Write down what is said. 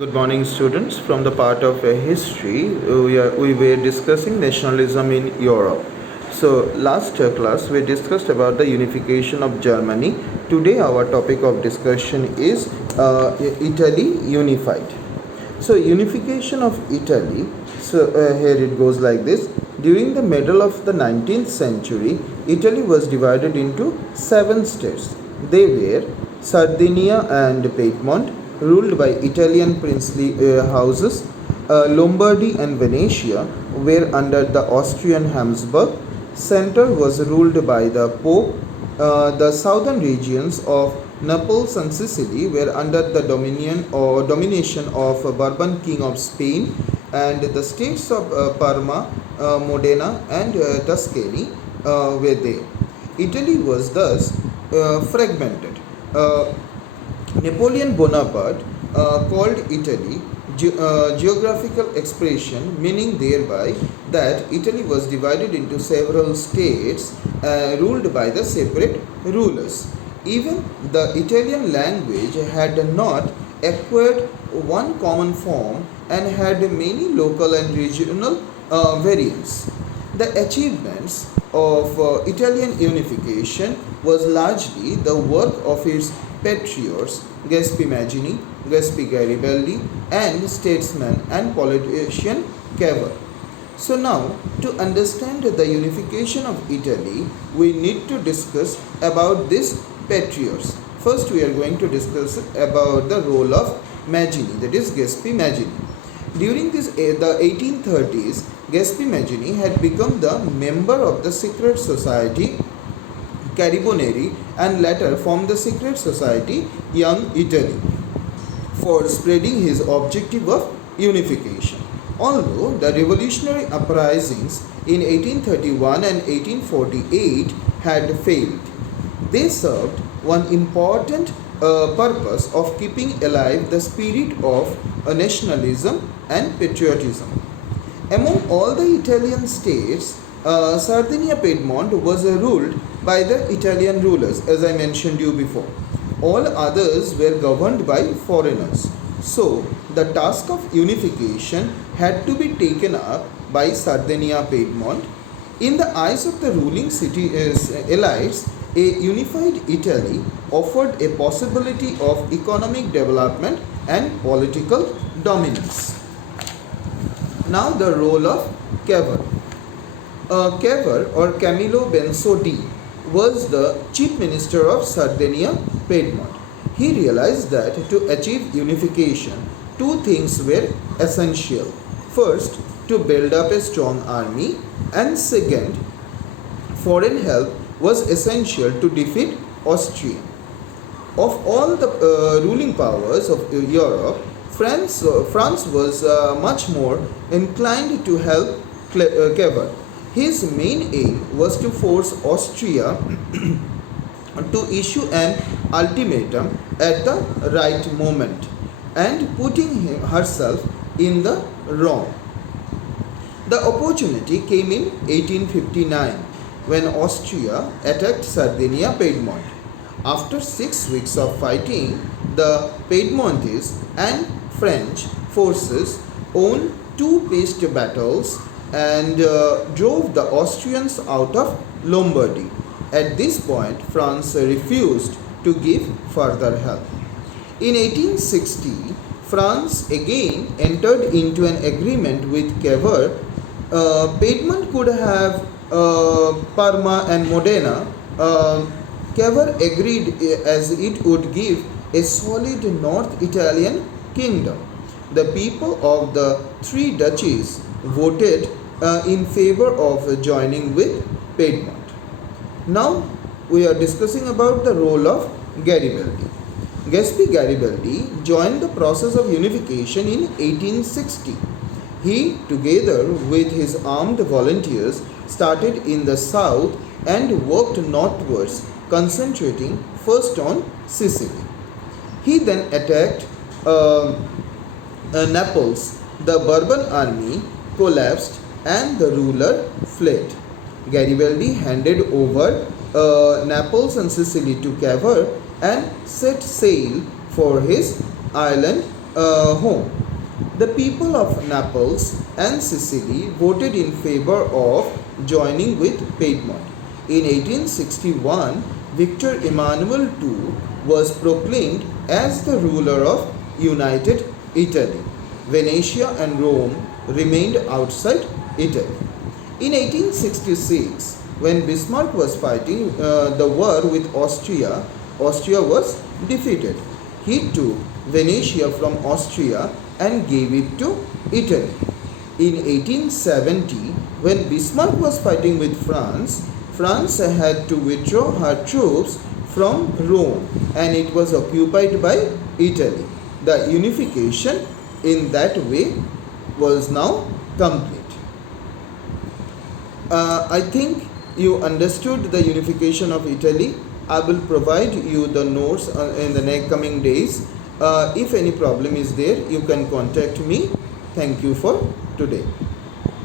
Good morning, students. From the part of history, we were discussing nationalism in Europe. So, last class we discussed about the unification of Germany. Today, our topic of discussion is Italy unified. So, unification of Italy. So, here it goes like this. During the middle of the 19th century, Italy was divided into 7 states. They were Sardinia and Piedmont, ruled by Italian princely houses. Lombardy and Venetia were under the Austrian Habsburg. Center was ruled by the Pope. The southern regions of Naples and Sicily were under the domination of Bourbon King of Spain, and the states of Parma, Modena, and Tuscany were there. Italy was thus fragmented. Uh, Napoleon Bonaparte called Italy geographical expression, meaning thereby that Italy was divided into several states ruled by the separate rulers. Even the Italian language had not acquired one common form and had many local and regional variants. The achievements of Italian unification was largely the work of its patriots Giuseppe Mazzini, Giuseppe Garibaldi, and statesman and politician Cavour. So now, to understand the unification of Italy, we need to discuss about these patriots. First, we are going to discuss about the role of Mazzini, that is Giuseppe Mazzini. During the 1830s, Giuseppe Mazzini had become the member of the secret society Carabinieri and later formed the secret society Young Italy for spreading his objective of unification. Although the revolutionary uprisings in 1831 and 1848 had failed, they served one important purpose of keeping alive the spirit of nationalism and patriotism. Among all the Italian states, Sardinia Piedmont was ruled by the Italian rulers, as I mentioned you before. All others were governed by foreigners. So, the task of unification had to be taken up by Sardinia Piedmont. In the eyes of the ruling city elites, a unified Italy offered a possibility of economic development and political dominance. Now, the role of Cavour. Cavour or Camillo Benso was the chief minister of Sardinia Piedmont. He realized that to achieve unification, two things were essential. First, to build up a strong army, and second, foreign help was essential to defeat Austria. Of all the ruling powers of Europe, France was much more inclined to help Cavour. His main aim was to force Austria to issue an ultimatum at the right moment and putting herself in the wrong. The opportunity came in 1859 when Austria attacked Sardinia Piedmont. After 6 weeks of fighting, the Piedmontese and French forces won two paced battles and drove the Austrians out of Lombardy. At this point, France refused to give further help. In 1860, France again entered into an agreement with Cavour. Piedmont could have Parma and Modena. Cavour agreed as it would give a solid North Italian kingdom. The people of the three duchies voted in favor of joining with Piedmont. Now we are discussing about the role of Garibaldi. Giuseppe Garibaldi joined the process of unification in 1860. He, together with his armed volunteers, started in the south and worked northwards, concentrating first on Sicily. He then attacked Naples. The Bourbon army collapsed and the ruler fled. Garibaldi handed over Naples and Sicily to Cavour and set sail for his island home. The people of Naples and Sicily voted in favor of joining with Piedmont. In 1861, Victor Emmanuel II was proclaimed as the ruler of United Italy. Venetia and Rome remained outside Italy. In 1866, when Bismarck was fighting the war with Austria, Austria was defeated. He took Venetia from Austria and gave it to Italy. In 1870, when Bismarck was fighting with France, France had to withdraw her troops from Rome and it was occupied by Italy. The unification in that way was now complete. I think you understood the unification of Italy. I will provide you the notes in the next coming days. If any problem is there, you can contact me. Thank you for today.